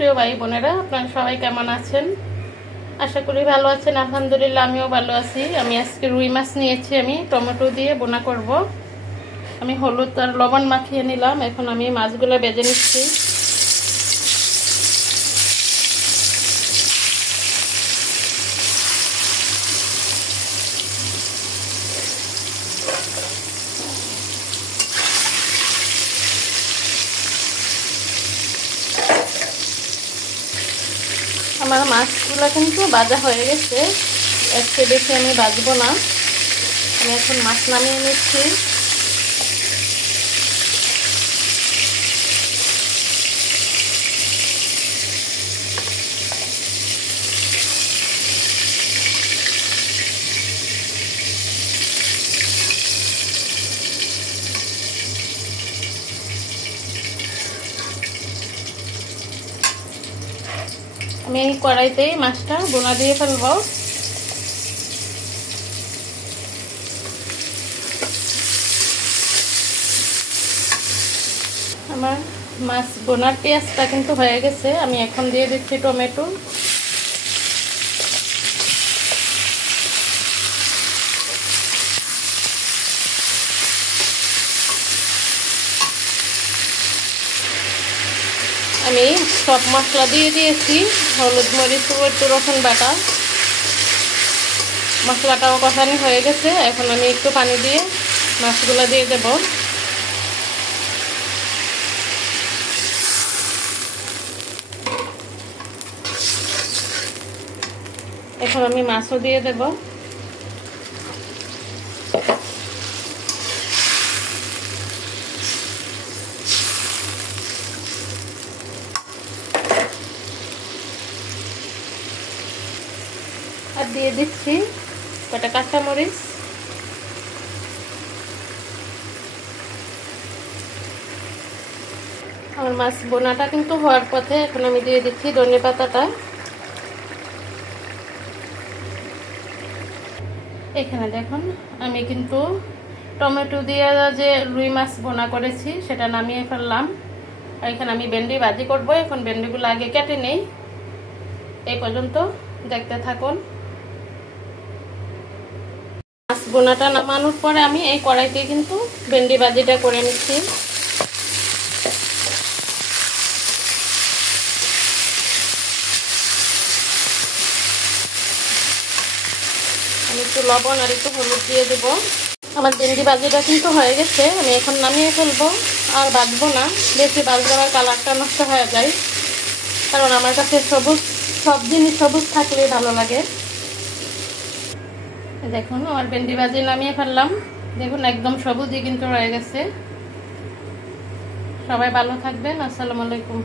প্রিয় ভাই বোনেরা, আপনারা সবাই কেমন আছেন? আশা করি ভালো আছেন। আলহামদুলিল্লাহ আমিও ভালো আছি। আমি আজকে রুই মাছ নিয়েছি, আমি টমেটো দিয়ে বোনা করব। আমি হলুদ আর লবণ মাখিয়ে নিলাম। এখন আমি মাছগুলো ভেজে নিচ্ছি। আমার মাছগুলো কিন্তু ভাজা হয়ে গেছে, একটু বেশি আমি ভাজবো না। আমি এখন মাছ নামিয়ে নিচ্ছি। আমি এই কড়াইতেই মাছটা বোনা দিয়ে ফেলবো। আমার মাছ বোনার পেঁয়াজটা কিন্তু হয়ে গেছে। আমি এখন দিয়ে দিচ্ছি টমেটো। আমি সব মশলা দিয়ে দিয়েছি, হলুদ মরিচ একটু রসুন বাটা। মশলাটাও কষানো হয়ে গেছে। এখন আমি একটু পানি দিয়ে মাছগুলো দিয়ে দেব। এখন আমি মাছও দিয়ে দেব। আর দিয়ে দিচ্ছি কটা কাঁচামরিচ। আমার মাছ বোনাটা কিন্তু হওয়ার পথে। এখন আমি দিয়ে দিচ্ছি ধনে পাতাটা। এখানে দেখুন, আমি কিন্তু টমেটো দিয়ে যে রুই মাছ বোনা করেছি সেটা নামিয়ে ফেললাম। আর এখানে আমি ভেন্ডি ভাজি করব। এখন ভেন্ডিগুলো আগে কেটে নেই। এই পর্যন্ত দেখতে থাকুন। মাছ বোনাটা নামানোর পরে আমি এই কড়াইতে কিন্তু ভেন্ডি ভাজিটা করে নিচ্ছি। আমি একটু লবণ আর একটু হলুদ দিয়ে দেব। আমার ভেন্ডি ভাজিটা কিন্তু হয়ে গেছে। আমি এখন নামিয়ে ফেলবো। আর ভাজবো না, বেশি ভাজলে আমার কালারটা নষ্ট হয়ে যায়। কারণ আমার কাছে সবুজ, সব জিনিস সবুজ থাকলে ভালো লাগে। দেখুন আমার ভেন্ডি ভাজি নামিয়ে ফেললাম। দেখুন একদম সবুজই কিন্তু রয়ে গেছে। সবাই ভালো থাকবেন। আসসালামু আলাইকুম।